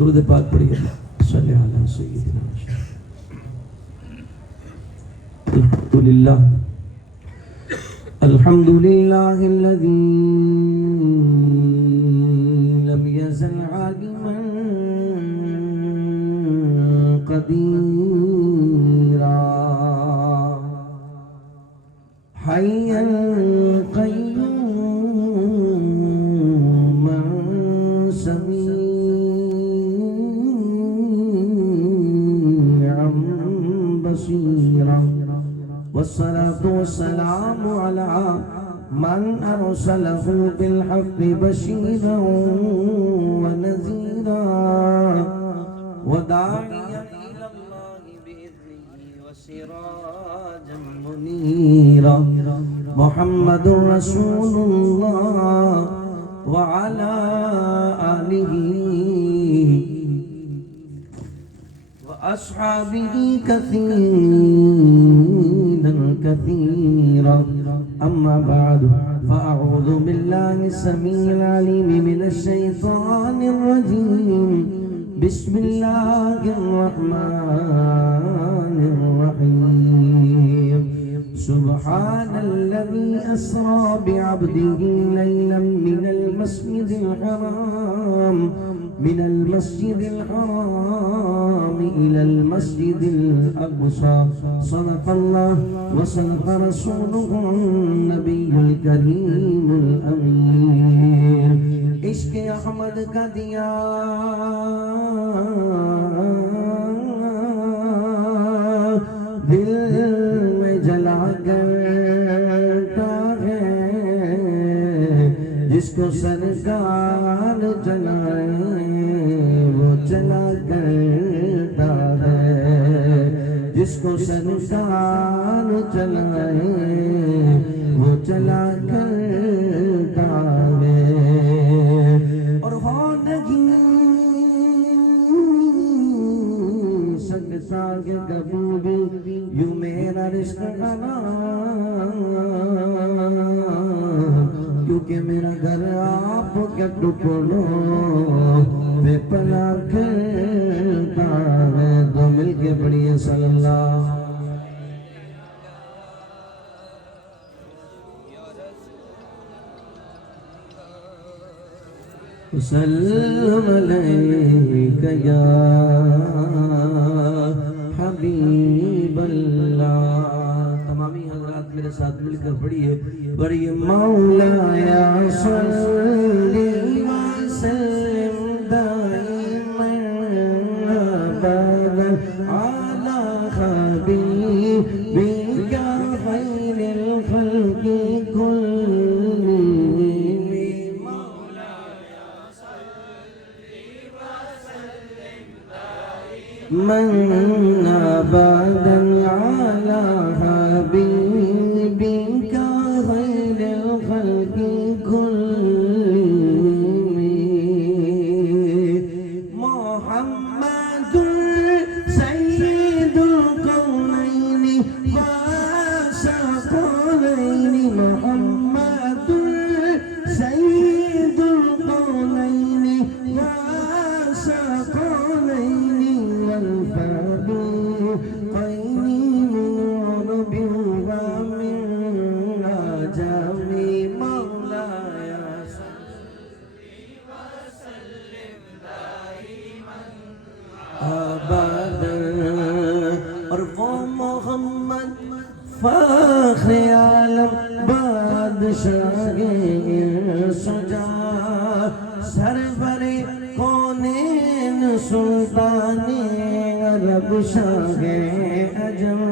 درود پاک پڑھیے صلی علی سیدنا الحمدللہ الحمدللہ الذی لم یزل عالما قدیرا حیا قیوما سمیعا بصیرا والصلاة والسلام على من أرسله بالحق بشيرا ونذيرا وداعيا إلى الله بإذنه وسراجا منيرا محمد رسول الله وعلى آله وأصحابه كثيرا أما بعد فأعوذ بالله السميع العليم من الشيطان الرجيم بسم الله الرحمن الرحيم سبحان الذي أسرى بعبده ليلا من المسجد الحرام إلى المسجد الأقصى صدق الله وصدق رسوله النبي الكريم الأمين عشق احمد کا دیا دل میں جلا کرتا ہے جس کو سرکار جلائے وہ چلا کرتا ہے جس کو سرکار جلائے وہ چلا کرتا ہے اور ہو نہیں سکتا کہ کبھی بھی یوں میرا رشتہ کیونکہ میرا گھر آپ کے ٹکڑوں پہ پلا کرتا ہے تو مل کے پڑھیے صلی اللہ وسلم علیک یا حبیب اللہ تمامی حضرات میرے ساتھ مل کر پڑھیے پڑھیے مولایا صلی وسلم دائما ابدا علی حبیبک خیر الخلق کلهم من ابدا على حبيبك خير الخلق كلهم محمد سيد الكونين والثقلين محمد سيد الكونين والثقلين والفريقين من عرب ومن عجم مولاي صل وسلم دائما ابدا اور وہ محمد فخر عالم بادشاہ سجا سرور کونین سلطان عرب شاہ عجم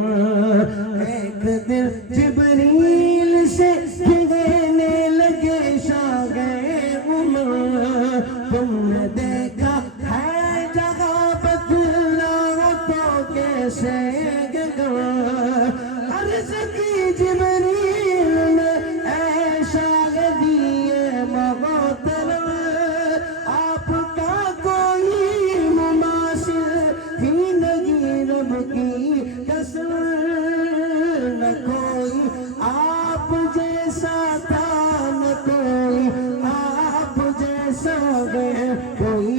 ایک دل جبریل سے کہنے لگے شاہ عمر تم نے دیکھا ہے جگہ بدلاؤ تو کیسے عرض کی جبریل نے اے شاہ دیے محترم آپ کا کوئی مماثل ہی نہیں رب کی قسم نہ کوئی آپ جیسا تھا نہ کوئی آپ جیسا ہے کوئی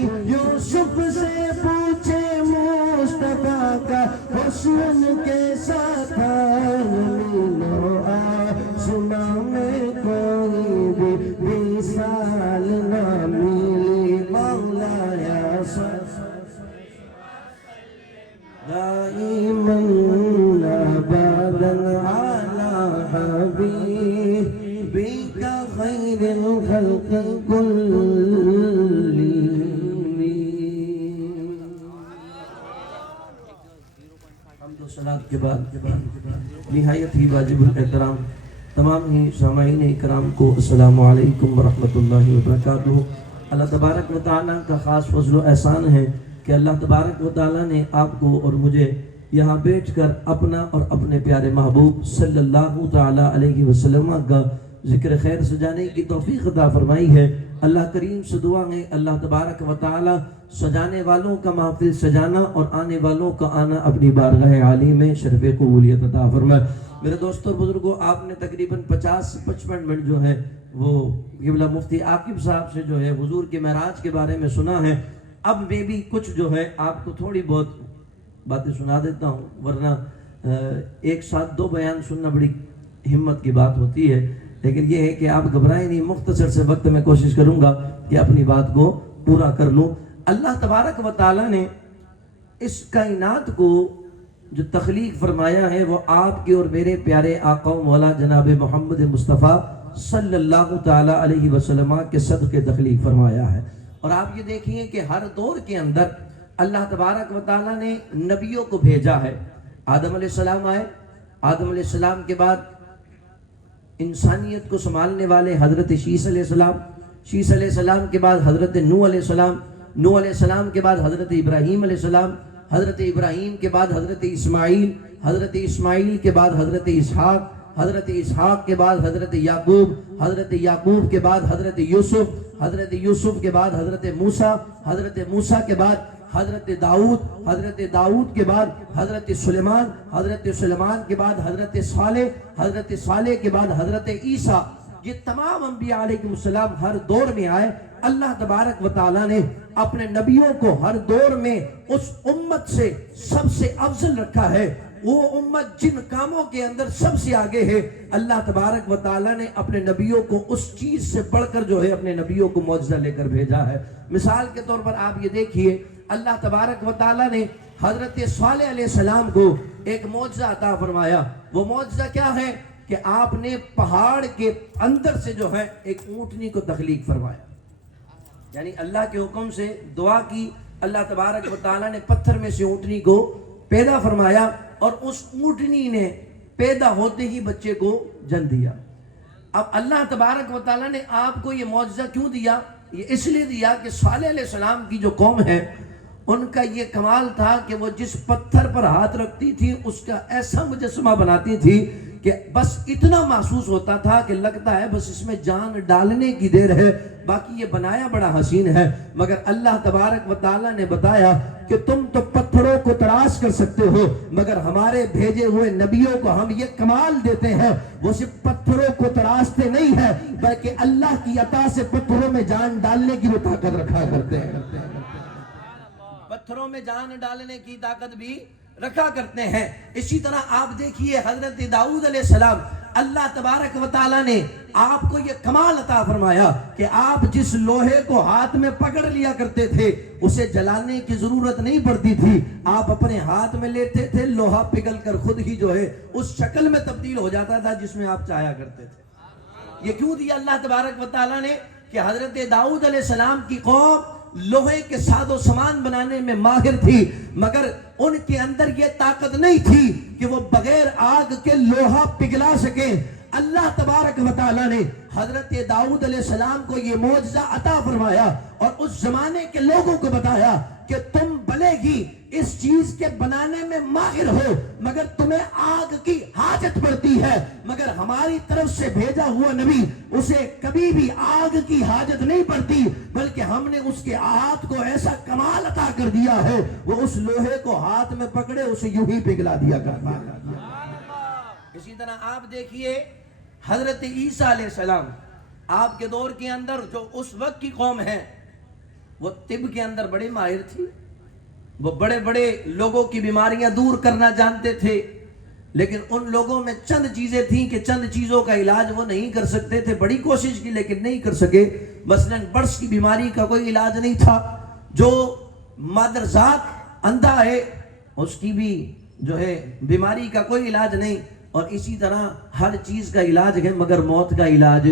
کے بعد نہایت ہی واجب الاحترام تمام ہی سامعین اکرام کو السلام علیکم ورحمۃ اللہ وبرکاتہ۔ اللہ تبارک و تعالیٰ کا خاص فضل و احسان ہے کہ اللہ تبارک و تعالیٰ نے آپ کو اور مجھے یہاں بیٹھ کر اپنا اور اپنے پیارے محبوب صلی اللہ تعالیٰ علیہ وسلم کا ذکر خیر سجانے کی توفیق عطا فرمائی ہے۔ اللہ کریم سے دعا ہے اللہ تبارک و تعالیٰ سجانے والوں کا محفل سجانا اور آنے والوں کا آنا اپنی بارگاہ عالی میں شرف قبولیت عطا فرمائے۔ میرے دوستوں اور بزرگوں، آپ نے تقریباً 50-55 منٹ جو ہے وہ قبلہ مفتی عاقب صاحب سے جو ہے حضور کے معراج کے بارے میں سنا ہے۔ اب میں بھی کچھ جو ہے آپ کو تھوڑی بہت باتیں سنا دیتا ہوں، ورنہ ایک ساتھ 2 بیان سننا بڑی ہمت کی بات ہوتی ہے، لیکن یہ ہے کہ آپ گھبرائیں نہیں، مختصر سے وقت میں کوشش کروں گا کہ اپنی بات کو پورا کر لوں۔ اللہ تبارک و تعالیٰ نے اس کائنات کو جو تخلیق فرمایا ہے وہ آپ کے اور میرے پیارے آقا و مولا جناب محمد مصطفیٰ صلی اللہ تعالیٰ علیہ وسلم کے صدقے تخلیق فرمایا ہے۔ اور آپ یہ دیکھیے کہ ہر دور کے اندر اللہ تبارک و تعالیٰ نے نبیوں کو بھیجا ہے۔ آدم علیہ السلام آئے، آدم علیہ السلام کے بعد انسانیت کو سنبھالنے والے حضرت شیس علیہ السلام، شیس علیہ السلام کے بعد حضرت نوح علیہ السلام، نوح علیہ السلام کے بعد حضرت ابراہیم علیہ السلام، حضرت ابراہیم کے بعد حضرت اسماعیل، حضرت اسماعیل کے بعد حضرت اسحاق، حضرت اسحاق کے بعد حضرت یعقوب، حضرت یعقوب کے بعد حضرت یوسف، حضرت یوسف کے بعد حضرت موسیٰ، حضرت موسیٰ کے بعد حضرت داؤد، حضرت داؤد کے بعد حضرت سلیمان، حضرت سلیمان کے بعد حضرت صالح، حضرت صالح کے بعد حضرت عیسیٰ۔ یہ تمام انبیاء علیہ السلام ہر دور میں آئے۔ اللہ تبارک و تعالیٰ نے اپنے نبیوں کو ہر دور میں اس امت سے سب سے افضل رکھا ہے۔ وہ امت جن کاموں کے اندر سب سے آگے ہے، اللہ تبارک و تعالیٰ نے اپنے نبیوں کو اس چیز سے بڑھ کر جو ہے اپنے نبیوں کو معجزہ لے کر بھیجا ہے۔ مثال کے طور پر آپ یہ دیکھیے، اللہ تبارک و تعالیٰ نے حضرت صالح علیہ السلام کو ایک معجزہ عطا فرمایا۔ وہ معجزہ کیا ہے کہ آپ نے پہاڑ کے اندر سے جو ہے ایک اونٹنی کو تخلیق فرمایا، یعنی اللہ کے حکم سے دعا کی، اللہ تبارک و تعالیٰ نے پتھر میں سے اونٹنی کو پیدا فرمایا اور اس اونٹنی نے پیدا ہوتے ہی بچے کو جن دیا۔ اب اللہ تبارک و تعالیٰ نے آپ کو یہ معجزہ کیوں دیا؟ یہ اس لیے دیا کہ صالح علیہ السلام کی جو قوم ہے ان کا یہ کمال تھا کہ وہ جس پتھر پر ہاتھ رکھتی تھی اس کا ایسا مجسمہ بناتی تھی کہ بس اتنا محسوس ہوتا تھا کہ لگتا ہے بس اس میں جان ڈالنے کی دیر ہے، باقی یہ بنایا بڑا حسین ہے۔ مگر اللہ تبارک و تعالیٰ نے بتایا کہ تم تو پتھروں کو تراش کر سکتے ہو، مگر ہمارے بھیجے ہوئے نبیوں کو ہم یہ کمال دیتے ہیں، وہ صرف پتھروں کو تراشتے نہیں ہیں بلکہ اللہ کی عطا سے پتھروں میں جان ڈالنے کی وہ طاقت رکھا کرتے ہیں۔ پتھروں میں جان ڈالنے کی طاقت بھی رکھا کرتے ہیں۔ اسی طرح آپ دیکھیے حضرت داؤد علیہ السلام، اللہ تبارک و تعالیٰ نے آپ کو یہ کمال عطا فرمایا کہ آپ جس لوہے کو ہاتھ میں پکڑ لیا کرتے تھے اسے جلانے کی ضرورت نہیں پڑتی تھی، آپ اپنے ہاتھ میں لیتے تھے، لوہا پگھل کر خود ہی جو ہے اس شکل میں تبدیل ہو جاتا تھا جس میں آپ چاہیا کرتے تھے۔ یہ کیوں دیا اللہ تبارک و تعالیٰ نے کہ حضرت داؤد علیہ السلام کی قوم لوہے کے ساز و سامان بنانے میں ماہر تھی، مگر ان کے اندر یہ طاقت نہیں تھی کہ وہ بغیر آگ کے لوہا پگھلا سکیں۔ اللہ تبارک و تعالیٰ نے حضرت داؤد علیہ السلام کو یہ معجزہ عطا فرمایا اور اس زمانے کے لوگوں کو بتایا کہ تم بھلے ہی اس چیز کے بنانے میں ماہر ہو مگر تمہیں آگ کی حاجت پڑتی ہے، مگر ہماری طرف سے بھیجا ہوا نبی اسے کبھی بھی آگ کی حاجت نہیں پڑتی، بلکہ ہم نے اس کے ہاتھ کو ایسا کمال عطا کر دیا ہے وہ اس لوہے کو ہاتھ میں پکڑے اسے یوں ہی پگھلا دیا کرتا ہے۔ اسی طرح آپ دیکھیے حضرت عیسیٰ علیہ السلام، آپ کے دور کے اندر جو اس وقت کی قوم ہے وہ طب کے اندر بڑے ماہر تھی، وہ بڑے بڑے لوگوں کی بیماریاں دور کرنا جانتے تھے، لیکن ان لوگوں میں چند چیزیں تھیں کہ چند چیزوں کا علاج وہ نہیں کر سکتے تھے، بڑی کوشش کی لیکن نہیں کر سکے۔ مثلاً برس کی بیماری کا کوئی علاج نہیں تھا، جو مادرزاد اندھا ہے اس کی بھی جو ہے بیماری کا کوئی علاج نہیں، اور اسی طرح ہر چیز کا علاج ہے مگر موت کا علاج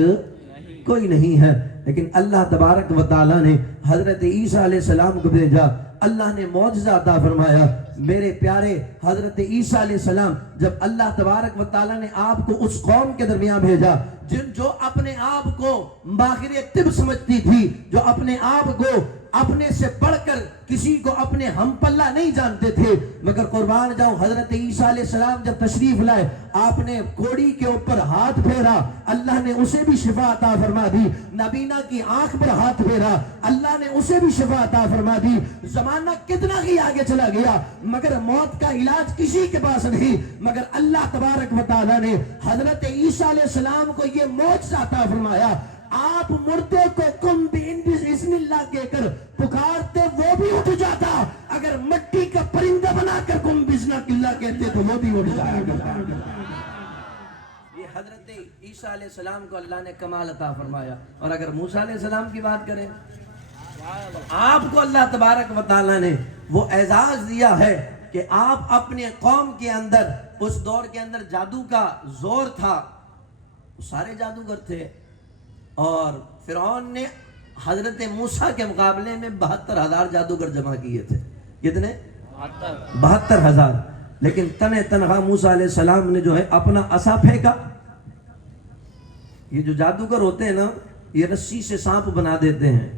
کوئی نہیں ہے، لیکن اللہ تبارک و تعالیٰ نے حضرت عیسیٰ علیہ السلام کو بھیجا، اللہ نے معجزہ عطا فرمایا۔ میرے پیارے حضرت عیسیٰ علیہ السلام جب اللہ تبارک و تعالیٰ نے آپ کو اس قوم کے درمیان بھیجا جو اپنے آپ کو ماہر طب سمجھتی تھی، جو اپنے آپ کو اپنے سے بڑھ کر کسی کو اپنے ہم پلہ نہیں جانتے تھے، مگر قربان جاؤں حضرت عیسیٰ علیہ السلام جب تشریف لائے، آپ نے کوڑی کے اوپر ہاتھ پھیرا، اللہ نے اسے بھی شفا عطا فرما دی۔ نبینا کی آنکھ پر ہاتھ پھیرا، اللہ نے اسے بھی شفا عطا فرما دی۔ زمانہ کتنا ہی آگے چلا گیا، مگر موت کا علاج کسی کے پاس نہیں، مگر اللہ تبارک و تعالیٰ نے حضرت عیسیٰ علیہ السلام کو یہ معجزہ عطا فرمایا۔ آپ مردے کو کم بِإِذْنِ اللہ کہہ کر پکارتے وہ بھی اٹھ جاتا، اگر مٹی کا پرندہ بنا کر کم بِإِذْنِ اللہ کہتے تو وہ بھی اٹھ جایا کرتا۔ یہ حضرت عیسیٰ علیہ السلام کو اللہ نے کمال عطا فرمایا۔ اور اگر موسیٰ علیہ السلام کی بات کریں تو آپ کو اللہ تبارک و تعالیٰ نے وہ اعزاز دیا ہے کہ آپ اپنے قوم کے اندر، اس دور کے اندر جادو کا زور تھا، سارے جادوگر تھے، اور فرعون نے حضرت موسیٰ کے مقابلے میں 72,000 جادوگر جمع کیے تھے۔ کتنے؟ 72,000۔ لیکن تنہا موسیٰ علیہ السلام نے جو ہے اپنا عصا پھینکا۔ یہ جو جادوگر ہوتے ہیں نا، یہ رسی سے سانپ بنا دیتے ہیں،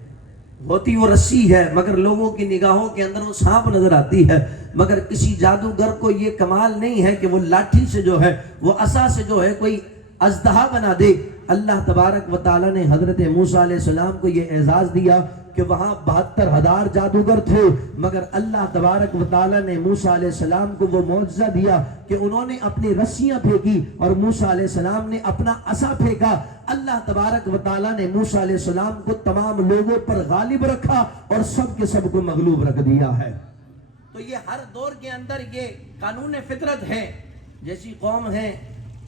ہوتی وہ رسی ہے مگر لوگوں کی نگاہوں کے اندر وہ سانپ نظر آتی ہے، مگر کسی جادوگر کو یہ کمال نہیں ہے کہ وہ لاٹھی سے جو ہے، وہ عصا سے جو ہے کوئی اژدہا بنا دے۔ اللہ تبارک و تعالیٰ نے حضرت موسیٰ علیہ السلام کو یہ اعزاز دیا کہ وہاں 72,000 جادوگر تھے، مگر اللہ تبارک و تعالیٰ نے موسیٰ علیہ السلام کو وہ معجزہ دیا کہ انہوں نے اپنی رسیاں پھینکی اور موسیٰ علیہ السلام نے اپنا عصا پھینکا۔ اللہ تبارک و تعالیٰ نے موسیٰ علیہ السلام کو تمام لوگوں پر غالب رکھا اور سب کے سب کو مغلوب رکھ دیا ہے۔ تو یہ ہر دور کے اندر یہ قانون فطرت ہے، جیسی قوم ہے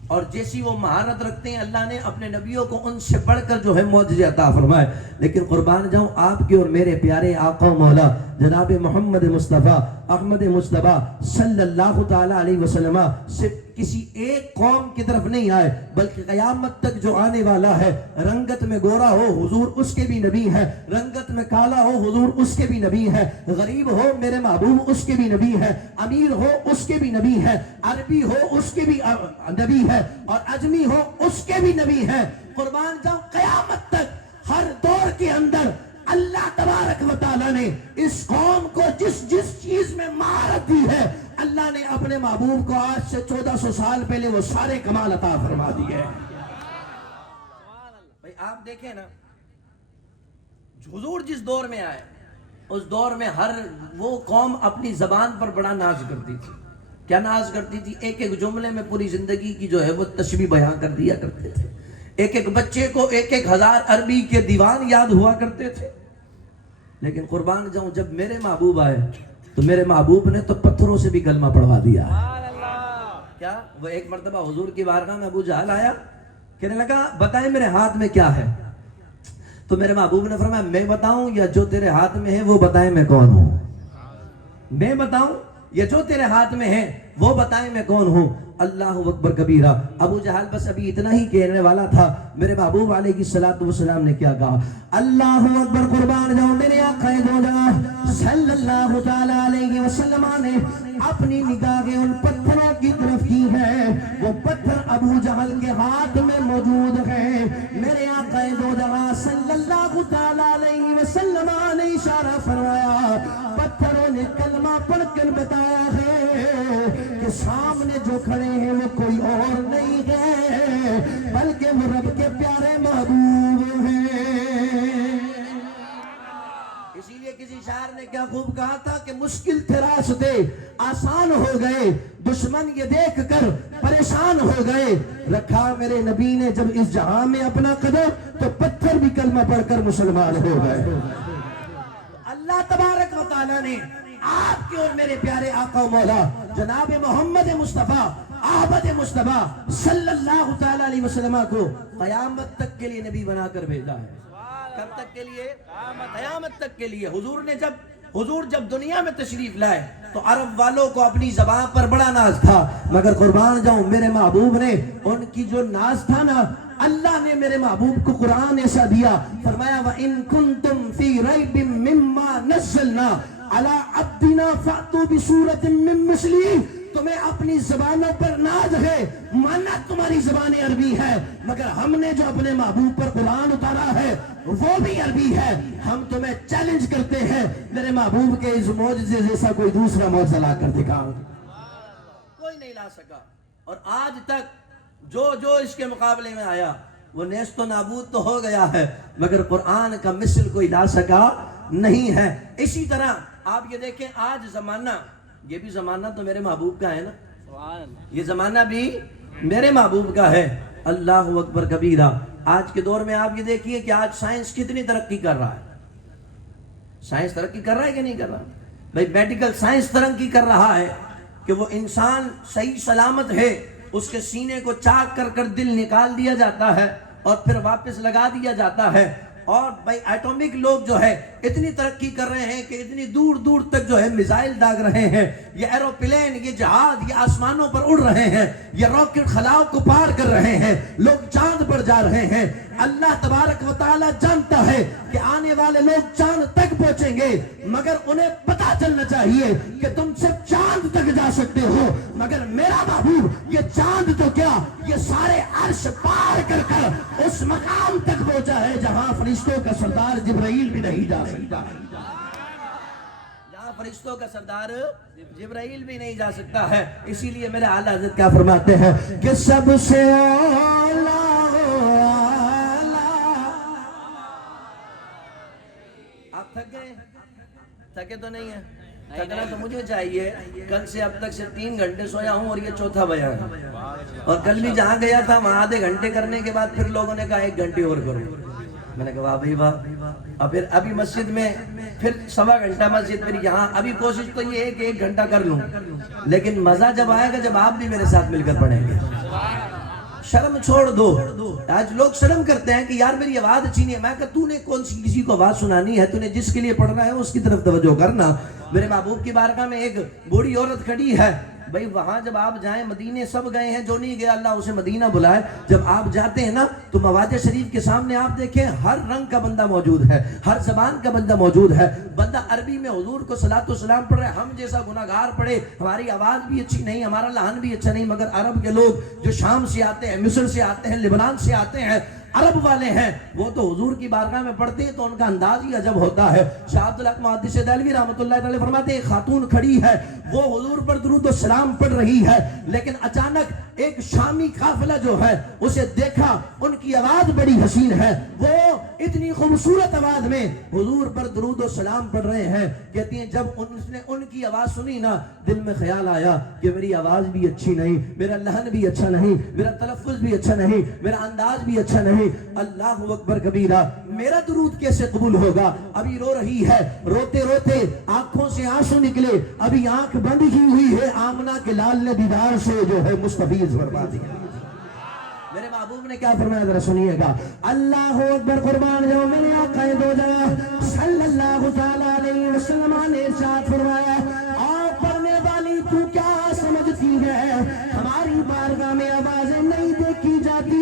اور جیسی وہ مہارت رکھتے ہیں، اللہ نے اپنے نبیوں کو ان سے بڑھ کر جو ہے معجزے عطا فرمائے۔ لیکن قربان جاؤں آپ کے اور میرے پیارے آقا و مولا جناب محمد مصطفیٰ احمد مصطفیٰ صلی اللہ تعالیٰ علیہ وسلم صرف کسی ایک قوم کی طرف نہیں آئے، بلکہ قیامت تک جو آنے والا ہے، رنگت میں گورا ہو حضور اس کے بھی نبی ہے، رنگت میں کالا ہو حضور اس کے بھی نبی ہے، غریب ہو میرے محبوب اس کے بھی نبی ہے، امیر ہو اس کے بھی نبی ہے، عربی ہو اس کے بھی نبی ہے، اور اجمی ہو اس کے بھی نبی ہے۔ قربان جاؤں قیامت تک ہر دور کے اندر اللہ تبارک و تعالیٰ نے اس قوم کو جس چیز میں مہارت دی ہے، اللہ نے اپنے محبوب کو آج سے 1400 سال پہلے وہ سارے کمال عطا فرما دیے۔ بھئی آپ دیکھیں نا، حضور جس دور میں آئے اس دور میں ہر وہ قوم اپنی زبان پر بڑا ناز کرتی تھی۔ کیا ناز کرتی تھی؟ ایک ایک جملے میں پوری زندگی کی جو ہے وہ تشبیہ بیان کر دیا کرتے تھے۔ ایک ایک بچے کو 1,000 عربی کے دیوان یاد ہوا کرتے تھے۔ لیکن قربان جاؤں جب میرے محبوب آئے تو میرے محبوب نے تو پتھروں سے بھی کلمہ پڑھوا دیا۔ کیا وہ ایک مرتبہ حضور کی بارگاہ میں ابو جہل آیا، کہنے لگا بتائیں میرے ہاتھ میں کیا ہے؟ تو میرے محبوب نے فرمایا میں بتاؤں یا جو تیرے ہاتھ میں ہے وہ بتائیں میں کون ہوں؟ میں بتاؤں یا جو تیرے ہاتھ میں ہے وہ بتائیں میں کون ہوں؟ اللہ اکبر کبیرہ۔ ابو جہل بس ابھی اتنا ہی کہنے والا تھا، میرے محبوب علیہ الصلوۃ والسلام نے کیا کہا؟ اللہ اکبر، قربان جاؤں میرے آقا دو جہاں صلی اللہ تعالی علیہ وسلم نے اپنی نگاہیں ان پتھروں کی طرف کی ہے، وہ پتھر ابو جہل کے ہاتھ میں موجود ہے۔ میرے آقا دو جہاں صلی اللہ تعالی علیہ وسلم نے اشارہ فرمایا، پتھروں نے کلمہ پڑھ کر بتایا ہے کہ سامنے جو کھڑے ہیں وہ کوئی اور نہیں ہے بلکہ وہ رب کے پیارے محبوب ہیں۔ اسی لیے کسی شاعر نے کیا خوب کہا تھا کہ مشکل تھے راستے آسان ہو گئے، دشمن یہ دیکھ کر پریشان ہو گئے، رکھا میرے نبی نے جب اس جہاں میں اپنا قدم تو پتھر بھی کلمہ پڑھ کر مسلمان ہو گئے۔ اللہ تبارک و تعالیٰ نے آپ کے اور میرے پیارے آقا و مولا جناب محمد مصطفیٰ احمد مصطفیٰ صلی اللہ تعالی علیہ وسلم کو قیامت تک کے لیے نبی بنا کر بھیجا ہے۔ کب تک کے لیے؟ قیامت تک کے لیے۔ حضور جب دنیا میں تشریف لائے تو عرب والوں کو اپنی زبان پر بڑا ناز تھا، مگر قربان جاؤں میرے محبوب نے ان کی جو ناز تھا نا، اللہ نے میرے محبوب کو قرآن ایسا دیا، فرمایا وَإِن كُنتُم فِي رَيْبٍ مِّمَّا نَزَّلْنَا عَلَىٰ عَبْدِنَا فَأْتُوا بِسُورَةٍ مِّن مِّثْلِهِ۔ تمہیں اپنی زبانوں پر ناز ہے، مانا تمہاری زبان عربی ہے، مگر ہم نے جو اپنے محبوب پر قرآن اتارا ہے وہ بھی عربی ہے۔ ہم تمہیں چیلنج کرتے ہیں، میرے محبوب کے اس معجزے جیسا کوئی دوسرا معجزہ لا کر دکھاؤ۔ کوئی نہیں لا سکا، اور آج تک جو اس کے مقابلے میں آیا وہ نیست و نابود تو ہو گیا ہے، مگر قرآن کا مثل کوئی لا سکا نہیں ہے۔ اسی طرح آپ یہ دیکھیں، آج زمانہ، یہ بھی زمانہ تو میرے محبوب کا ہے نا، یہ زمانہ بھی میرے محبوب کا ہے۔ اللہ اکبر کبیرہ۔ آج کے دور میں آپ یہ دیکھیے کہ آج سائنس کتنی ترقی کر رہا ہے۔ سائنس ترقی کر رہا ہے کہ نہیں کر رہا؟ بھائی میڈیکل سائنس ترقی کر رہا ہے کہ وہ انسان صحیح سلامت ہے، اس کے سینے کو چاک کر کر دل نکال دیا جاتا ہے اور پھر واپس لگا دیا جاتا ہے۔ اور بھائی ایٹومک لوگ جو ہے اتنی ترقی کر رہے ہیں کہ اتنی دور دور تک جو ہے میزائل داغ رہے ہیں، یہ ایروپلین، یہ جہاز، یہ آسمانوں پر اڑ رہے ہیں، یہ راکٹ خلاؤ کو پار کر رہے ہیں، لوگ چاند پر جا رہے ہیں۔ اللہ تبارک و تعالی جانتا ہے کہ آنے والے لوگ چاند تک پہنچیں گے، مگر انہیں پتا چلنا چاہیے کہ تم صرف چاند تک جا سکتے ہو، مگر میرا محبوب یہ چاند تو کیا، یہ سارے عرش پار کر کر اس مقام تک پہنچا ہے جہاں فرشتوں کا سردار جبرائیل بھی نہیں جا سکتا، جہاں فرشتوں کا سردار جبرائیل بھی نہیں جا سکتا ہے۔ اسی لیے میرے اعلیٰ حضرت کیا فرماتے ہیں کہ سب سے اعلیٰ تھک گئے؟ تھکے تو نہیں ہیں؟ تھکنا تو مجھے چاہیے، کل سے اب تک صرف 3 گھنٹے سویا ہوں اور یہ چوتھا بیان ہے، اور کل بھی جہاں گیا تھا وہاں آدھے گھنٹے کرنے کے بعد پھر لوگوں نے کہا 1 گھنٹے اور کرو، میں نے کہا واہ بھائی واہ، اور پھر ابھی مسجد میں پھر 1.25 گھنٹہ مسجد، پھر یہاں ابھی کوشش تو یہ ہے کہ 1 گھنٹہ کر لوں، لیکن مزہ جب آئے گا جب آپ بھی میرے ساتھ مل کر پڑھیں گے۔ شرم چھوڑ دو، آج لوگ شرم کرتے ہیں کہ یار میری آواز اچھی نہیں ہے، میں کہا تو نے کون سی کسی کو آواز سنانی ہے، تو نے جس کے لیے پڑھنا ہے اس کی طرف توجہ کرنا۔ میرے محبوب کی بارگاہ میں ایک بوڑھی عورت کھڑی ہے، بھائی وہاں جب آپ جائیں، مدینے سب گئے ہیں، جو نہیں گیا اللہ اسے مدینہ بلائے، جب آپ جاتے ہیں نا تو مواضع شریف کے سامنے آپ دیکھیں ہر رنگ کا بندہ موجود ہے، ہر زبان کا بندہ موجود ہے، بندہ عربی میں حضور کو صلاۃ و سلام پڑھ رہے ہیں، ہم جیسا گناہگار پڑھے، ہماری آواز بھی اچھی نہیں، ہمارا لہن بھی اچھا نہیں، مگر عرب کے لوگ جو شام سے آتے ہیں، مصر سے آتے ہیں، لبنان سے آتے ہیں، عرب والے ہیں، وہ تو حضور کی بارگاہ میں پڑھتے ہیں تو ان کا انداز ہی عجب ہوتا ہے۔ شاہ عبدالحق محدث دہلوی رحمۃ اللہ علیہ فرماتے ہیں ایک خاتون کھڑی ہے، وہ حضور پر درود و سلام پڑھ رہی ہے، لیکن اچانک ایک شامی قافلہ جو ہے اسے دیکھا، ان کی آواز بڑی حسین ہے، وہ اتنی خوبصورت آواز میں حضور پر درود و سلام پڑھ رہے ہیں، کہتی ہیں جب اس نے ان کی آواز سنی نا، دل میں خیال آیا کہ میری آواز بھی اچھی نہیں، میرا لہن بھی اچھا نہیں، میرا تلفظ بھی اچھا نہیں، میرا انداز بھی اچھا نہیں، اللہ اکبر کبیرہ، میرا درود کیسے قبول ہوگا؟ ابھی رو رہی ہے، روتے روتے آنکھوں سے آنسو نکلے، ابھی آنکھ بند ہی ہوئی ہے، آمنہ کے لال نے دیدار سے جو ہے مستفیض فرما دیا۔ میرے محبوب نے کیا فرمایا ذرا سنیے گا، اللہ اکبر، قربان جاؤ میرے آقا دو جگہ صلی اللہ تعالی علیہ وسلم نے ارشاد فرمایا، آؤ پڑھنے والی تو کیا سمجھتی ہے ہماری بارگاہ میں آوازیں نہیں دیکھی جاتی،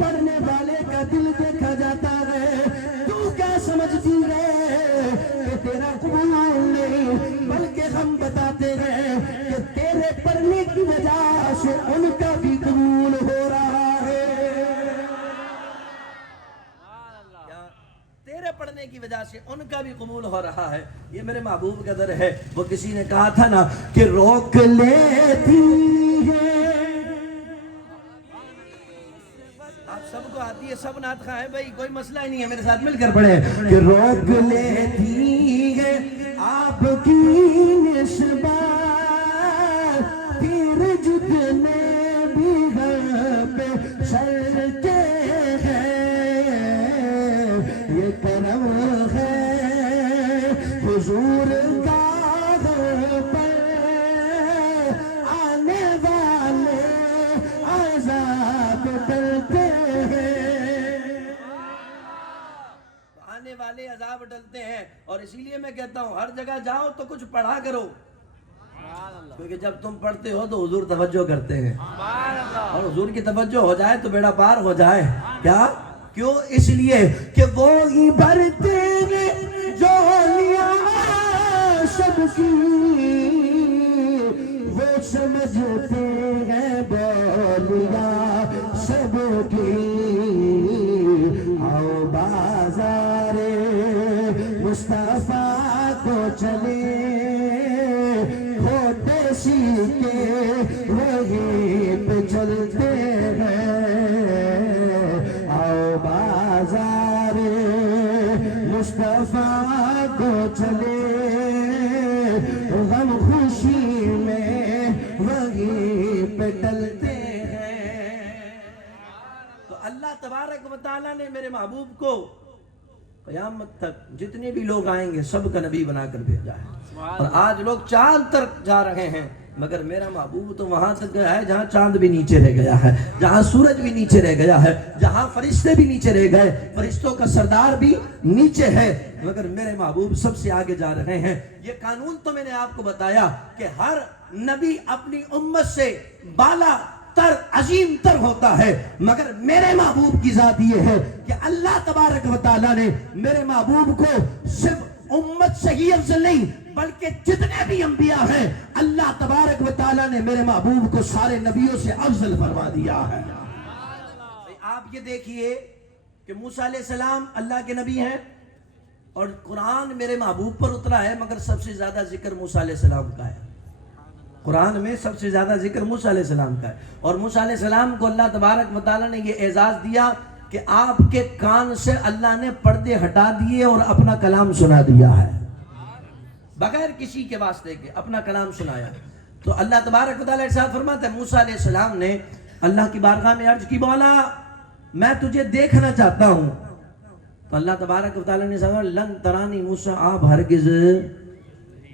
پڑھنے والے کا دل دیکھا جاتا ہے، تو کیا سمجھتی ہے کہ تیرا قبول نہیں، بلکہ ہم بتاتے ہیں کہ تیرے پڑھنے کی وجہ سے ان کا بھی قبول ہو رہا ہے۔ تیرے پڑھنے کی وجہ سے ان کا بھی قبول ہو رہا ہے، یہ میرے محبوب کا در ہے۔ وہ کسی نے کہا تھا نا کہ روک لیتی ہے، آپ سب کو آتی ہے، سب نعت خواہ ہے بھائی، کوئی مسئلہ ہی نہیں ہے، میرے ساتھ مل کر پڑھیں کہ روک لیتی ہے آپ کی نسبت، پھر جتنے بھی گھر پہ چلتے ہیں، یہ کرم ہے حضور کا در پر آنے والے عذاب ڈلتے ہیں، آنے والے عذاب ڈلتے ہیں، اور اسی لیے میں کہتا ہوں ہر جگہ جاؤ تو کچھ پڑھا کرو، کیونکہ جب تم پڑھتے ہو تو حضور توجہ کرتے ہیں، اور حضور کی توجہ ہو جائے تو بیڑا پار ہو جائے. کیا؟ کیوں؟ اس لیے کہ وہ ہی بھرتے ہیں جھولیاں سب کی، وہ سمجھتے ہیں بولیاں سب کی. آؤ بازار مصطفیٰ کو چلے، ہوتے سیکھے وہیں پہ چلتے ہیں. آؤ بازار مصطفیٰ کو چلے، غم خوشی میں وہیں پہ ٹلتے ہیں. تو اللہ تبارک و تعالیٰ نے میرے محبوب کو قیامت تک جتنے بھی لوگ آئیں گے سب کا نبی بنا کر بھیجا ہے. اور آج لوگ چاند تک جا رہے ہیں، مگر میرا محبوب تو وہاں تک گیا ہے جہاں چاند بھی نیچے رہ گیا ہے، جہاں سورج بھی نیچے رہ گیا ہے، جہاں فرشتے بھی نیچے رہ گئے، فرشتوں کا سردار بھی نیچے ہے، مگر میرے محبوب سب سے آگے جا رہے ہیں. یہ قانون تو میں نے آپ کو بتایا کہ ہر نبی اپنی امت سے بالا تر عظیم تر ہوتا ہے، مگر میرے محبوب کی ذات یہ ہے کہ اللہ تبارک و تعالیٰ نے میرے محبوب کو صرف امت سے ہی افضل نہیں بلکہ جتنے بھی انبیاء ہیں اللہ تبارک و تعالیٰ نے میرے محبوب کو سارے نبیوں سے افضل فرما دیا ہے. آپ یہ دیکھیے کہ موسیٰ علیہ السلام اللہ کے نبی ہیں اور قرآن میرے محبوب پر اترا ہے، مگر سب سے زیادہ ذکر موسیٰ علیہ السلام کا ہے. قرآن میں سب سے زیادہ ذکر موسیٰ علیہ السلام کا ہے، اور موسیٰ علیہ السلام کو اللہ تبارک و تعالیٰ نے یہ اعزاز دیا کہ آپ کے کان سے اللہ نے پردے ہٹا دیے اور اپنا کلام سنا دیا ہے، بغیر کسی کے واسطے کے اپنا کلام سنایا. تو اللہ تبارک و تعالیٰ ارشاد فرماتا ہے موسیٰ علیہ السلام نے اللہ کی بارگاہ میں عرض کی، مولا میں تجھے دیکھنا چاہتا ہوں. تو اللہ تبارک و تعالیٰ نے کہا لن ترانی موسیٰ، آپ ہرگز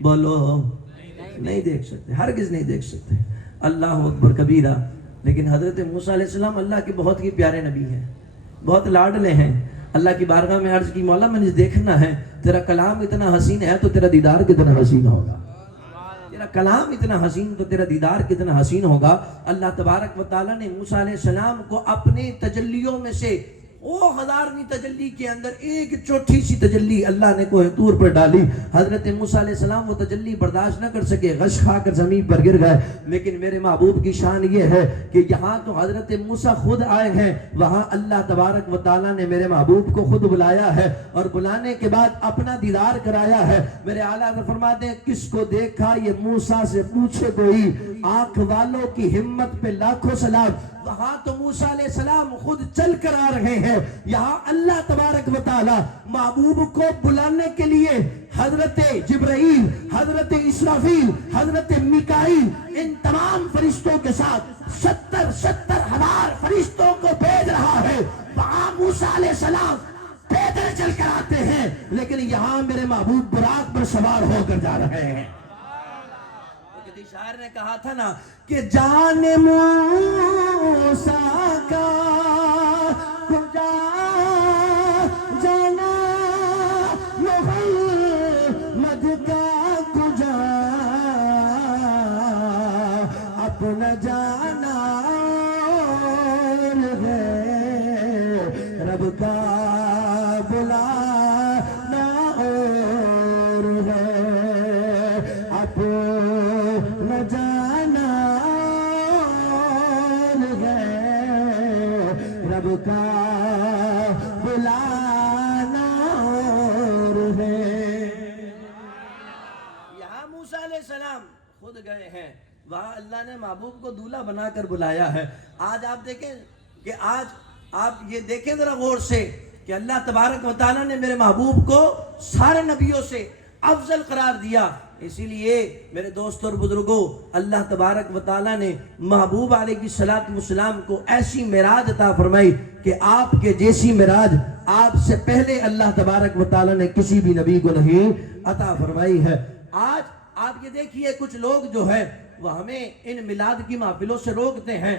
بولو نہیں دیکھ سکتے، ہرگز نہیں دیکھ سکتے. اللہ اکبر کبیرہ. لیکن حضرت موسیٰ علیہ السلام اللہ کے بہت ہی پیارے نبی ہیں، بہت لاڈلے ہیں. اللہ کی بارگاہ میں عرض کی، مولا میں نے دیکھنا ہے، تیرا کلام اتنا حسین ہے تو تیرا دیدار کتنا حسین ہوگا، تیرا کلام اتنا حسین تو تیرا دیدار کتنا حسین ہوگا. اللہ تبارک و تعالیٰ نے موسیٰ علیہ السلام کو اپنے تجلیوں میں سے وہ ہزارویں تجلی کے اندر ایک چھوٹی سی تجلی اللہ نے کوہ طور پر ڈالی. حضرت موسیٰ علیہ السلام وہ تجلی برداشت نہ کر سکے، غش کھا کر زمین پر گر گئے. لیکن میرے محبوب کی شان یہ ہے کہ یہاں تو حضرت موسیٰ خود آئے ہیں، وہاں اللہ تبارک و تعالیٰ نے میرے محبوب کو خود بلایا ہے، اور بلانے کے بعد اپنا دیدار کرایا ہے. میرے اعلیٰ حضرت فرماتے ہیں کس کو دیکھا یہ موسیٰ سے پوچھے کوئی، آنکھ والوں کی ہمت پہ لاکھوں سلام. وہاں تو موسیٰ علیہ السلام خود چل کر آ رہے ہیں، یہاں اللہ تبارک و تعالی محبوب کو بلانے کے لیے حضرت جبرائیل، حضرت اسرافیل، حضرت میکائیل، ان تمام فرشتوں کے ساتھ 70,000 فرشتوں کو بھیج رہا ہے. وہاں موسیٰ علیہ السلام پیدل چل کر آتے ہیں، لیکن یہاں میرے محبوب براق پر سوار ہو کر جا رہے ہیں. شاعر نے کہا تھا نا کہ جان موسیٰ کا کجا جانا، محمد کا کجا اپنا جانا ہے، رب کا بلانا اور ہے، اپنا جانا ہے، رب کا بلانا اور ہے. یہاں موسیٰ علیہ السلام خود گئے ہیں، وہاں اللہ نے محبوب کو دولہا بنا کر بلایا ہے. آج آپ دیکھیں کہ آج آپ یہ دیکھیں ذرا غور سے کہ اللہ تبارک و تعالیٰ نے میرے محبوب کو سارے نبیوں سے افضل قرار دیا. اسی لیے میرے دوستوں اور بزرگوں، اللہ تبارک و تعالیٰ نے محبوب علیہ السلام کو ایسی معراج عطا فرمائی کہ آپ کے جیسی معراج آپ سے پہلے اللہ تبارک و تعالیٰ نے کسی بھی نبی کو نہیں عطا فرمائی ہے. آج آپ یہ دیکھیے کچھ لوگ جو ہے وہ ہمیں ان میلاد کی محفلوں سے روکتے ہیں.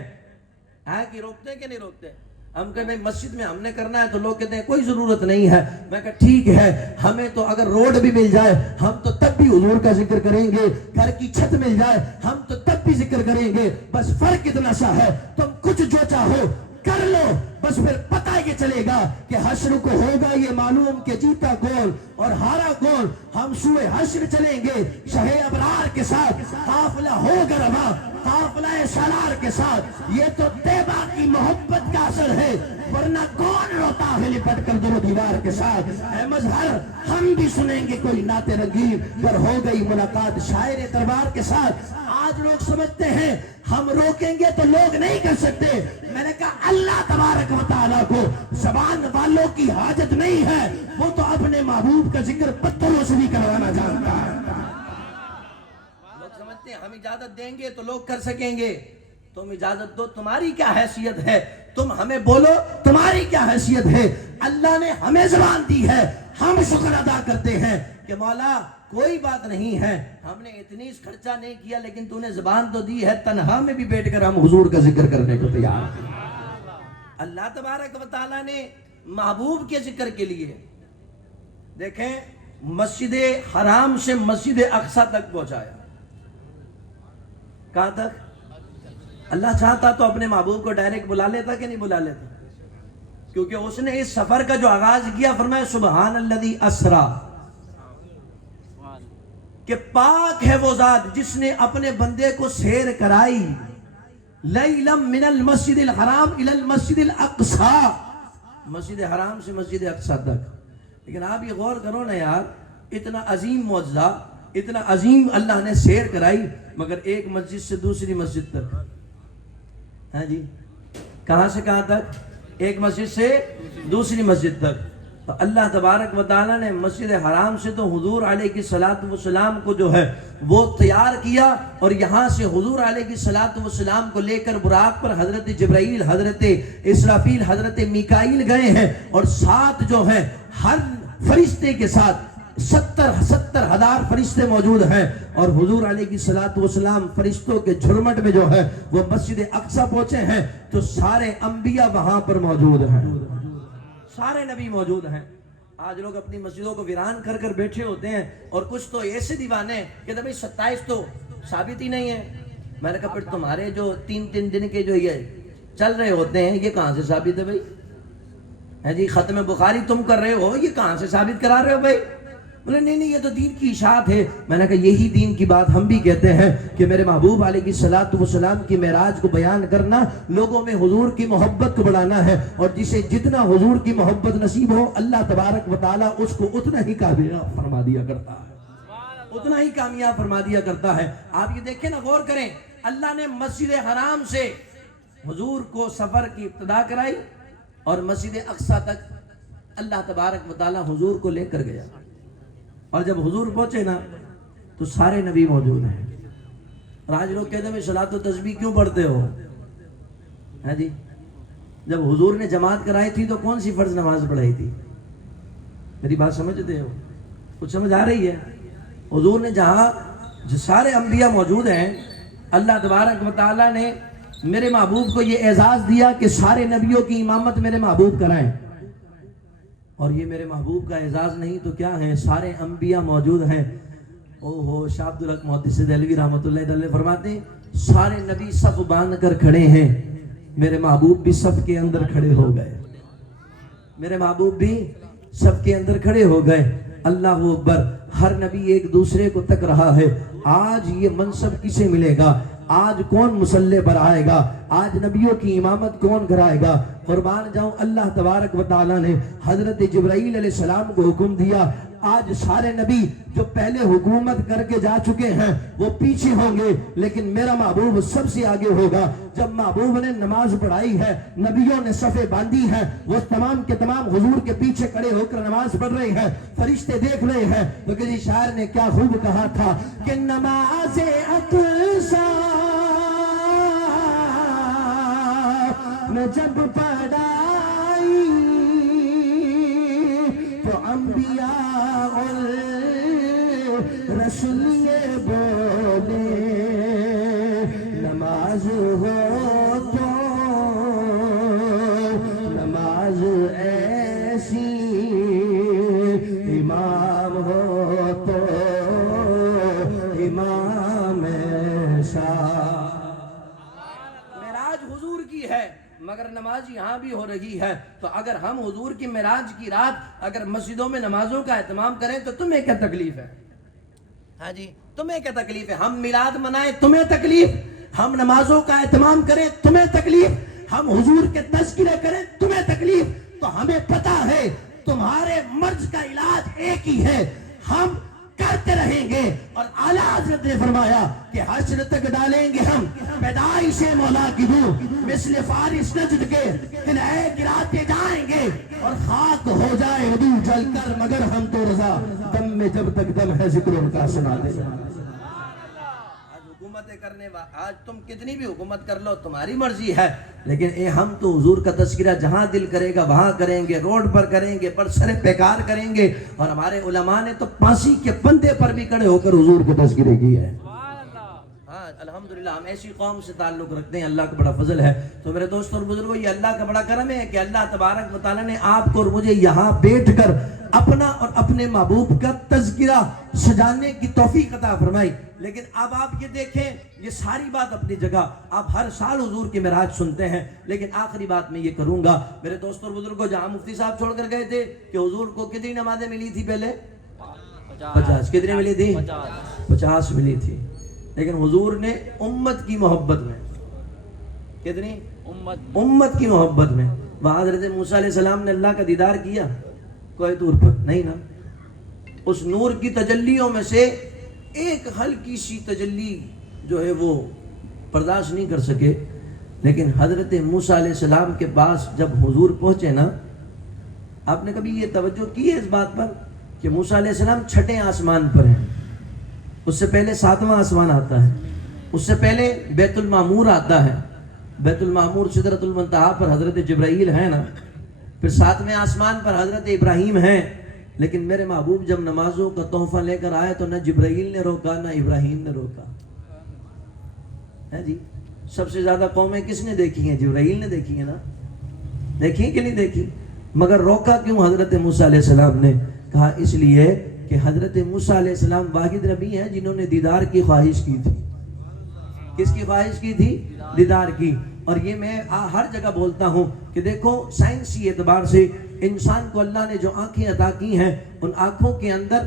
ہے کہ روکتے کہ نہیں روکتے؟ ہم کہتے ہیں مسجد میں ہم نے کرنا ہے تو لوگ کہتے ہیں کوئی ضرورت نہیں ہے. میں کہا ٹھیک ہے، ہمیں تو اگر روڈ بھی مل جائے ہم تو تب تب بھی حضور کا ذکر کریں گے. گھر کی چھت مل جائے ہم تو تب بھی ذکر کریں گے. بس فرق اتنا سا ہے, تم کچھ جو چاہو کر لو, بس پھر پتہ یہ چلے گا کہ حشر کو ہوگا یہ معلوم کہ جیتا کون اور ہارا کون. ہم سوئے حشر چلیں گے شہ ابرار کے ساتھ, قافلہ ہوگا رواں قافلہ سالار کے ساتھ. یہ تو طیبہ کی محبت کا اثر ہے, ورنہ کون روتا ہے لپٹ کر در و دیوار کے ساتھ. اے مظہر ہم بھی سنیں گے کوئی نعت رنگین, پر ہو گئی ملاقات شاعر دربار کے ساتھ. آج لوگ سمجھتے ہیں ہم روکیں گے تو لوگ نہیں کر سکتے. میں نے کہا اللہ تبارک و تعالیٰ کو زبان والوں کی حاجت نہیں ہے, وہ تو اپنے محبوب کا ذکر پتھروں سے بھی کروانا جانتا ہے. لوگ سمجھتے ہیں ہم اجازت دیں گے تو لوگ کر سکیں گے. تم اجازت دو, تمہاری کیا حیثیت ہے؟ تم ہمیں بولو تمہاری کیا حیثیت ہے؟ اللہ نے ہمیں زبان دی ہے, ہم شکر ادا کرتے ہیں کہ مولا کوئی بات نہیں ہے, ہم نے اتنی خرچہ نہیں کیا لیکن تو نے زبان تو دی ہے, تنہا میں بھی بیٹھ کر ہم حضور کا ذکر کرنے کو تیار ہیں. اللہ تبارک و تعالیٰ نے محبوب کے ذکر کے لیے دیکھیں مسجد حرام سے مسجد اقصی تک پہنچایا. کہاں تک؟ اللہ چاہتا تو اپنے محبوب کو ڈائریکٹ بلا لیتا کہ نہیں بلا لیتا, کیونکہ اس نے اس سفر کا جو آغاز کیا فرمایا سبحان الذی اسرا, کہ پاک ہے وہ ذات جس نے اپنے بندے کو سیر کرائی, لیلا من المسجد الحرام الى المسجد الاقصی, مسجد حرام سے مسجد اقصی تک. لیکن آپ یہ غور کرو نا یار, اتنا عظیم معجزہ, اتنا عظیم اللہ نے سیر کرائی, مگر ایک مسجد سے دوسری مسجد تک. ہاں جی, کہاں سے کہاں تک؟ ایک مسجد سے دوسری مسجد تک. تو اللہ تبارک و تعالیٰ نے مسجد حرام سے تو حضور علیہ الصلوۃ والسلام کو جو ہے وہ تیار کیا, اور یہاں سے حضور علیہ الصلوۃ والسلام کو لے کر براق پر حضرت جبرائیل, حضرت اسرافیل, حضرت میکائیل گئے ہیں, اور ساتھ جو ہیں ہر فرشتے کے ساتھ 70,000 فرشتے موجود ہیں, اور حضور علیہ الصلوۃ والسلام فرشتوں کے جھرمٹ میں جو ہے وہ مسجد اقصی پہنچے ہیں. تو سارے انبیاء وہاں پر موجود ہیں, سارے نبی موجود ہیں. آج لوگ اپنی مسجدوں کو ویران کر کر بیٹھے ہوتے ہیں, اور کچھ تو ایسے دیوانے کہ بھائی 27 تو ثابت ہی نہیں ہے. میں نے کہا پھر تمہارے جو 3 دن کے جو یہ چل رہے ہوتے ہیں یہ کہاں سے ثابت ہے بھائی؟ ہے جی, ختم بخاری تم کر رہے ہو, یہ کہاں سے ثابت کرا رہے ہو بھائی؟ بولے نہیں یہ تو دین کی اشاعت ہے. میں نے کہا یہی دین کی بات ہم بھی کہتے ہیں کہ میرے محبوب علیہ الصلوۃ والسلام کی معراج کو بیان کرنا لوگوں میں حضور کی محبت کو بڑھانا ہے, اور جسے جتنا حضور کی محبت نصیب ہو اللہ تبارک و تعالیٰ اس کو اتنا ہی کامیاب فرما دیا کرتا ہے, اتنا ہی کامیاب فرما دیا کرتا ہے. آپ یہ دیکھیں نا, غور کریں, اللہ نے مسجد حرام سے حضور کو سفر کی ابتدا کرائی, اور مسجد اقصی تک اللہ تبارک و تعالیٰ حضور کو لے کر گیا. اور جب حضور پہنچے نا تو سارے نبی موجود ہیں. اور آج لوگ کہتے ہیں صلاۃ و تسبیح کیوں پڑھتے ہو؟ ہے جی, جب حضور نے جماعت کرائی تھی تو کون سی فرض نماز پڑھائی تھی؟ میری بات سمجھتے ہو؟ کچھ سمجھ آ رہی ہے؟ حضور نے جہاں سارے انبیاء موجود ہیں, اللہ تبارک و تعالیٰ نے میرے محبوب کو یہ اعزاز دیا کہ سارے نبیوں کی امامت میرے محبوب کرائیں. اور یہ میرے محبوب کا اعزاز نہیں تو کیا ہے, سارے انبیاء موجود ہیں. شاہ عبد الحق محدث دہلوی رحمۃ اللہ علیہ فرماتے ہیں سارے نبی صف باندھ کر کھڑے ہیں, میرے محبوب بھی صف کے اندر کھڑے ہو گئے, میرے محبوب بھی صف کے اندر کھڑے ہو گئے. اللہ اکبر. ہر نبی ایک دوسرے کو تک رہا ہے. آج یہ منصب کسے ملے گا؟ آج کون مسلح پر آئے گا؟ آج نبیوں کی امامت کون کرائے گا؟ قربان جاؤں, اللہ تبارک و تعالیٰ نے حضرت جبرائیل علیہ السلام کو حکم دیا. آج سارے نبی جو پہلے حکومت کر کے جا چکے ہیں وہ پیچھے ہوں گے, لیکن میرا محبوب سب سے آگے ہوگا. جب محبوب نے نماز پڑھائی ہے, نبیوں نے صفیں باندھی ہیں, وہ تمام کے تمام حضور کے پیچھے کھڑے ہو کر نماز پڑھ رہے ہیں, فرشتے دیکھ رہے ہیں. تو کسی شاعر نے کیا خوب کہا تھا کہ نماز اقصی میں جب پڑھائی تو انبیاء اور رسول یہ بولے نماز ہو تو نماز ایسی, امام ہو تو امام شاہ. معراج حضور کی ہے مگر نماز یہاں بھی ہو رہی ہے. تو اگر ہم حضور کی معراج کی رات اگر مسجدوں میں نمازوں کا اہتمام کریں تو تمہیں کیا تکلیف ہے؟ ہاں جی تمہیں کیا تکلیف ہے؟ ہم میلاد منائیں تمہیں تکلیف، ہم نمازوں کا اہتمام کریں تمہیں تکلیف، ہم حضور کے تذکرے کریں تمہیں تکلیف. تو ہمیں پتا ہے تمہارے مرض کا علاج ایک ہی ہے، ہم کرتے رہیں گے. اور اعلیٰ حضرت نے فرمایا کہ حشر تک ڈالیں گے ہم پیدائش مولا کی روح مثل فارس نجد کے قلعے گراتے جائیں گے اور خاک ہو جائے عدو جل کر مگر ہم تو رضا دم میں جب تک دم ہے ذکر ان کا سنا دے. حکومتیں کرنے آج تم کتنی بھی حکومت کر لو تمہاری مرضی ہے، لیکن ہم تو حضور کا تذکرہ جہاں دل کرے گا وہاں کریں گے، روڈ پر کریں گے، برسر پیکار کریں گے. اور ہمارے علماء نے تو پھانسی کے پندے پر بھی کھڑے ہو کر حضور کے تذکرے کی ہے. ہاں الحمدللہ ہم ایسی قوم سے تعلق رکھتے ہیں، اللہ کا بڑا فضل ہے. تو میرے دوستوں اور بزرگوں یہ اللہ کا بڑا کرم ہے کہ اللہ تبارک و تعالیٰ نے آپ کو اور مجھے یہاں بیٹھ کر اپنا اور اپنے محبوب کا تذکرہ سجانے کی توفیق عطا فرمائی. لیکن اب آپ یہ دیکھیں یہ ساری بات اپنی جگہ، آپ ہر سال حضور کی معراج سنتے ہیں، لیکن آخری بات میں یہ کروں گا میرے دوستوں اور بزرگوں، جہاں مفتی صاحب چھوڑ کر گئے تھے کہ حضور کو کتنی نمازیں ملی تھی پہلے؟ 50. کتنی ملی تھی؟ 50 ملی تھی. لیکن حضور نے امت کی محبت میں کتنی؟ امت کی محبت میں وہاں حضرت موسیٰ علیہ السلام نے اللہ کا دیدار کیا کوئی طور پر نہیں نا. اس نور کی تجلیوں میں سے ایک ہلکی سی تجلی جو ہے وہ برداشت نہیں کر سکے. لیکن حضرت موسیٰ علیہ السلام کے پاس جب حضور پہنچے نا، آپ نے کبھی یہ توجہ کی ہے اس بات پر کہ موسیٰ علیہ السلام چھٹے آسمان پر ہیں، اس سے پہلے 7واں آسمان آتا ہے، اس سے پہلے بیت المعمور آتا ہے، بیت المعمور سدرۃ المنتہا پر حضرت جبرائیل ہے نا، پھر 7ویں آسمان پر حضرت ابراہیم ہیں. لیکن میرے محبوب جب نمازوں کا تحفہ لے کر آئے تو نہ جبرائیل نے روکا نہ ابراہیم نے روکا. ہے جی سب سے زیادہ قومیں کس نے دیکھی ہیں؟ جبرائیل نے دیکھی ہیں نا، دیکھی کہ نہیں دیکھی؟ مگر روکا کیوں حضرت موسیٰ علیہ السلام نے؟ کہا اس لیے کہ حضرت موسیٰ علیہ السلام واحد نبی ہیں جنہوں نے دیدار کی خواہش کی تھی. کس کی خواہش کی تھی؟ دیدار کی. اور یہ میں ہر جگہ بولتا ہوں کہ دیکھو سائنسی اعتبار سے انسان کو اللہ نے جو آنکھیں عطا کی ہیں ان آنکھوں کے اندر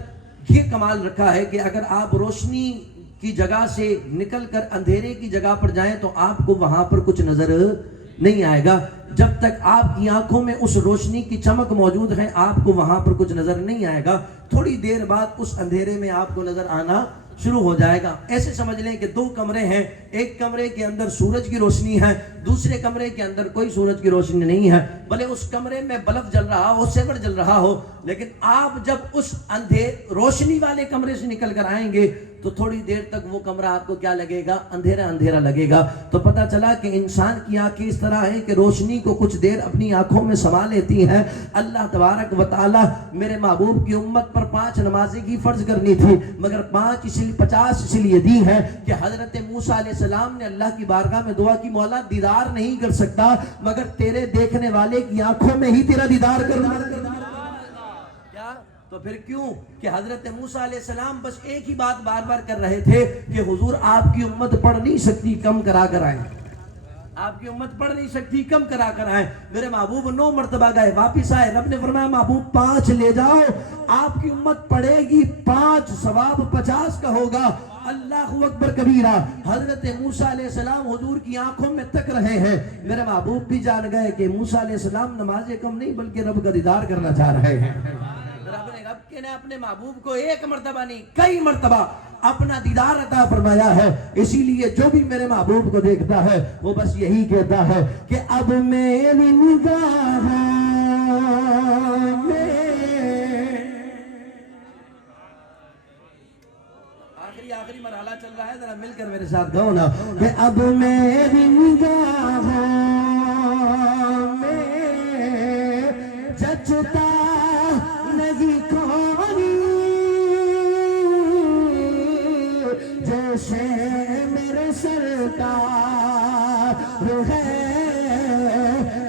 یہ کمال رکھا ہے کہ اگر آپ روشنی کی جگہ سے نکل کر اندھیرے کی جگہ پر جائیں تو آپ کو وہاں پر کچھ نظر نہیں آئے گا. جب تک آپ کی آنکھوں میں اس روشنی کی چمک موجود ہے آپ کو وہاں پر کچھ نظر نہیں آئے گا. تھوڑی دیر بعد اس اندھیرے میں آپ کو نظر آنا شروع ہو جائے گا. ایسے سمجھ لیں کہ 2 کمرے ہیں، ایک کمرے کے اندر سورج کی روشنی ہے، دوسرے کمرے کے اندر کوئی سورج کی روشنی نہیں ہے. بھلے اس کمرے میں بلب جل رہا ہو، سیور جل رہا ہو، لیکن آپ جب اس روشنی والے کمرے سے نکل کر آئیں گے تو تھوڑی دیر تک وہ کمرہ آپ کو کیا لگے گا؟ اندھیرا اندھیرا لگے گا. تو پتہ چلا کہ انسان کی آنکھیں اس طرح ہیں کہ روشنی کو کچھ دیر اپنی آنکھوں میں سما لیتی ہیں. اللہ تبارک و تعالی میرے محبوب کی امت پر 5 نمازیں کی فرض کرنی تھی، مگر 50 اس لیے دی ہے کہ حضرت موسیٰ علیہ السلام نے اللہ کی بارگاہ میں دعا کی مولا دیدار نہیں کر سکتا مگر تیرے دیکھنے والے کی آنکھوں میں ہی تیرا دیدار کرنا. تو پھر کیوں کہ حضرت موسیٰ علیہ السلام بس ایک ہی بات بار بار کر رہے تھے کہ حضور آپ کی امت پڑھ نہیں سکتی، کم کرا کر آئیں. آپ کی امت پڑھ نہیں سکتی، کم کرا کر آئیں. میرے محبوب 9 مرتبہ گئے، واپس آئے. رب نے فرمایا محبوب 5 لے جاؤ، آپ کی امت پڑھے گی 5، ثواب 50 کا ہوگا. اللہ اکبر کبیرہ. حضرت موسیٰ علیہ السلام حضور کی آنکھوں میں تک رہے ہیں. میرے محبوب بھی جان گئے کہ موسیٰ علیہ السلام نمازیں کم نہیں بلکہ رب کا دیدار کرنا چاہ رہے ہیں. رب نے اپنے محبوب کو 1 مرتبہ نہیں کئی مرتبہ اپنا دیدار عطا فرمایا ہے. اسی لیے جو بھی میرے محبوب کو دیکھتا ہے وہ بس یہی کہتا ہے کہ اب میری نگاہ میں آخری مرحلہ چل رہا ہے، ذرا مل کر میرے ساتھ گاؤ نا کہ اب میری نگاہ میں جچتا نہیں کوئی جیسے میرے سرکار ہے،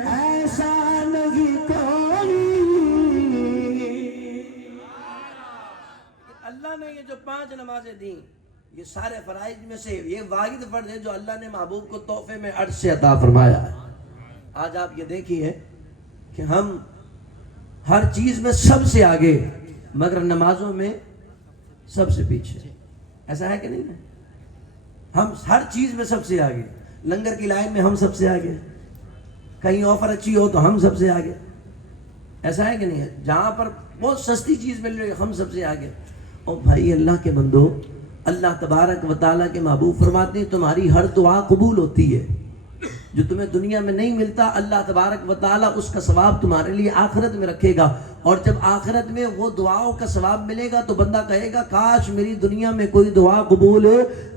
ایسا نہیں کوئی. اللہ نے یہ جو 5 نمازیں دیں یہ سارے فرائض میں سے یہ واحد فرض ہے جو اللہ نے محبوب کو تحفے میں عرش سے عطا فرمایا ہے۔ آج آپ یہ دیکھیے کہ ہم ہر چیز میں سب سے آگے مگر نمازوں میں سب سے پیچھے، ایسا ہے کہ نہیں ہے؟ ہم ہر چیز میں سب سے آگے، لنگر کی لائن میں ہم سب سے آگے، کہیں آفر اچھی ہو تو ہم سب سے آگے، ایسا ہے کہ نہیں ہے؟ جہاں پر بہت سستی چیز مل رہی ہے ہم سب سے آگے۔ اور بھائی اللہ کے بندو، اللہ تبارک و تعالیٰ کے محبوب فرماتے ہیں تمہاری ہر دعا قبول ہوتی ہے، جو تمہیں دنیا میں نہیں ملتا اللہ تبارک و تعالیٰ اس کا ثواب تمہارے لیے آخرت میں رکھے گا، اور جب آخرت میں وہ دعاؤں کا ثواب ملے گا تو بندہ کہے گا کاش میری دنیا میں کوئی دعا قبول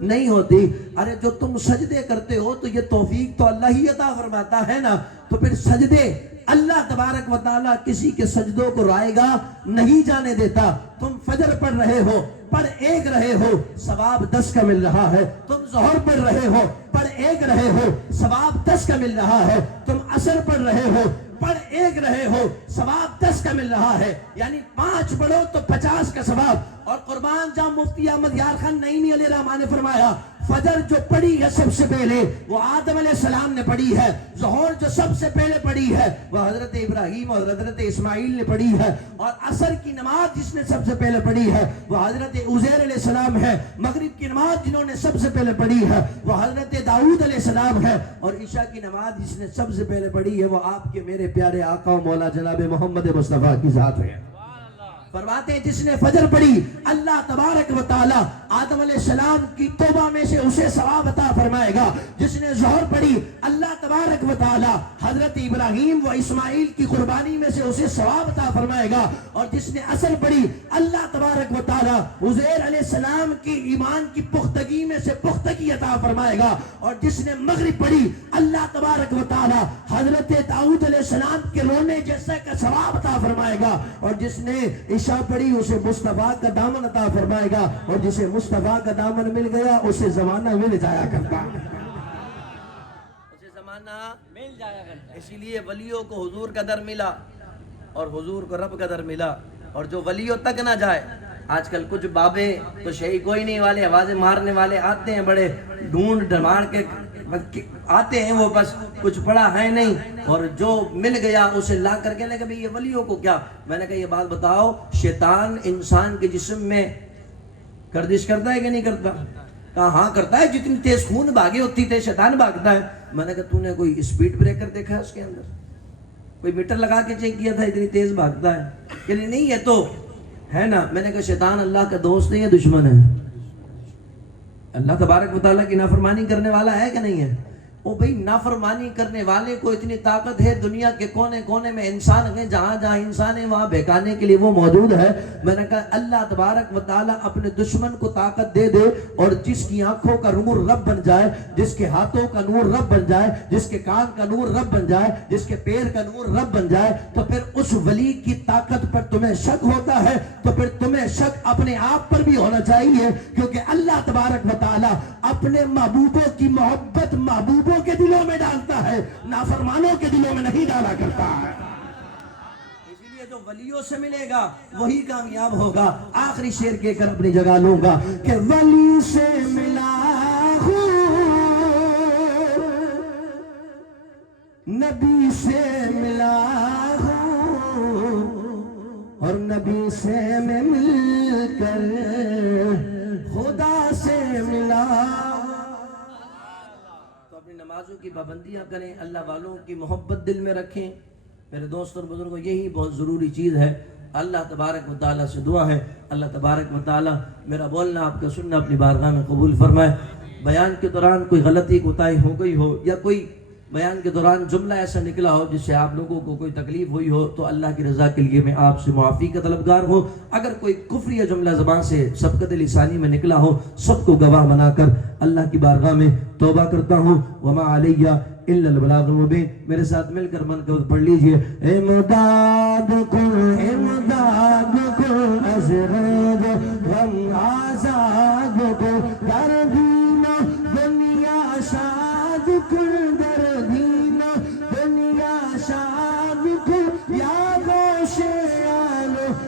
نہیں ہوتی۔ ارے جو تم سجدے کرتے ہو تو یہ توفیق تو اللہ ہی عطا فرماتا ہے نا، تو پھر سجدے اللہ تبارک و تعالیٰ کسی کے سجدوں کو رائے گا نہیں جانے دیتا۔ تم فجر پڑھ رہے ہو، پڑھ ایک رہے ہو، ثواب 10 کا مل رہا ہے، تم ظہر پڑھ رہے ہو، پڑھ ایک رہے ہو، ثواب 10 کا مل رہا ہے، تم عصر پڑھ رہے ہو، پڑھ ایک رہے ہو، ثواب 10 کا مل رہا ہے، یعنی 5 پڑھو تو 50 کا ثواب۔ اور قربان جاؤں مفتی احمد یار خان نعیمی علیہ الرحمہ نے فرمایا فجر جو پڑھی ہے سب سے پہلے وہ آدم علیہ السلام نے پڑھی ہے، ظہر جو سب سے پہلے پڑھی ہے وہ حضرت ابراہیم اور حضرت اسماعیل نے پڑھی ہے، اور عصر کی نماز جس نے سب سے پہلے پڑھی ہے وہ حضرت عزیر علیہ السلام ہے، مغرب کی نماز جنہوں نے سب سے پہلے پڑھی ہے وہ حضرت داؤد علیہ السلام ہے، اور عشاء کی نماز جس نے سب سے پہلے پڑھی ہے وہ آپ کے میرے پیارے آقا و مولا جناب محمد مصطفیٰ کی ذات ہے۔ فرماتے ہیں جس نے فجر پڑھی اللہ تبارک و تعالی آدم علیہ السلام کی توبہ میں سے اسے ثواب عطا فرمائے گا، جس نے ظہر پڑھی اللہ تبارک و تعالی حضرت ابراہیم و اسماعیل کی قربانی میں سے اسے ثواب عطا فرمائے گا، اور جس نے عصر پڑھی اللہ تبارک و تعالی عزیر علیہ السلام کی ایمان کی پختگی میں سے پختگی عطا فرمائے گا، اور جس نے مغرب پڑھی اللہ تبارک و تعالی حضرت داؤد علیہ السلام کے رونے جیسے کا ثواب عطا فرمائے گا، اور جس نے عشاء پڑھی اسے مصطفیٰ کا دامن عطا فرمائے گا، اور جسے مصطفیٰ کا دامن مل گیا اسے زمانہ مل جایا کرتا، اسے زمانہ مل جایا کرتا۔ اسی لیے ولیوں کو حضور کا در ملا اور حضور کو رب کا در ملا، اور جو ولیوں تک نہ جائے، آج کل کچھ بابے تو شہی کوئی نہیں والے آوازیں مارنے والے آتے ہیں، بڑے ڈھونڈ ڈھماڑ کے آتے ہیں، وہ بس کچھ پڑا ہے نہیں، اور جو مل گیا اسے لا کر کے لگا بھی یہ ولیوں کو کیا۔ میں نے کہا یہ بات بتاؤ، شیطان انسان کے جسم میں گردش کرتا ہے کہ نہیں کرتا؟ کہا ہاں کرتا ہے، جتنی تیز خون بھاگے اتنی تیز شیطان بھاگتا ہے۔ میں نے کہا تو نے کوئی اسپیڈ بریکر دیکھا ہے اس کے اندر؟ کوئی میٹر لگا کے چیک کیا تھا اتنی تیز بھاگتا ہے کہ نہیں؟ ہے تو ہے نا۔ میں نے کہا شیطان اللہ کا دوست نہیں ہے، دشمن ہے۔ اللہ تبارک و تعالیٰ کی نافرمانی کرنے والا ہے کہ نہیں ہے؟ او بھئی نافرمانی کرنے والے کو اتنی طاقت ہے، دنیا کے کونے کونے میں انسان ہیں، جہاں جہاں انسان ہے وہاں بہکانے کے لیے وہ موجود ہے۔ میں نے کہا اللہ تبارک و تعالیٰ اپنے دشمن کو طاقت دے دے، اور جس کی آنکھوں کا نور رب بن جائے، جس کے ہاتھوں کا نور رب بن جائے، جس کے کان کا نور رب بن جائے، جس کے پیر کا نور رب بن جائے، تو پھر اس ولی کی طاقت پر تمہیں شک ہوتا ہے تو پھر تمہیں شک اپنے آپ پر بھی ہونا چاہیے، کیونکہ اللہ تبارک و تعالیٰ اپنے محبوبوں کی محبت محبوبوں کے دلوں میں ڈالتا ہے، نافرمانوں کے دلوں میں نہیں ڈالا کرتا ہے۔ اسی لیے جو ولیوں سے ملے گا وہی کامیاب ہوگا۔ آخری شعر کہہ کر اپنی جگہ لوں گا کہ ولی سے ملا ہوں، نبی سے ملا ہوں، اور نبی سے میں مل کر خدا سے ملا۔ نمازوں کی پابندیاں کریں، اللہ والوں کی محبت دل میں رکھیں۔ میرے دوست اور بزرگوں، یہی بہت ضروری چیز ہے۔ اللہ تبارک و تعالیٰ سے دعا ہے اللہ تبارک و تعالیٰ میرا بولنا آپ کا سننا اپنی بارگاہ میں قبول فرمائے۔ بیان کے دوران کوئی غلطی کوتاہی ہو گئی ہو، یا کوئی بیان کے دوران جملہ ایسا نکلا ہو جس سے آپ لوگوں کو کوئی تکلیف ہوئی ہو، تو اللہ کی رضا کے لیے میں آپ سے معافی کا طلبگار ہوں۔ اگر کوئی کفری جملہ زبان سے سبقت لسانی میں نکلا ہو، سب کو گواہ بنا کر اللہ کی بارگاہ میں توبہ کرتا ہوں۔ وما علیہ الا البلاغ المبین۔ میرے ساتھ مل کر من کو پڑھ لیجئے، امداد کن امداد کن ازرد غم آزاد کن، دردین دنیا شاد کن، دردین دنیا شاد کن، یا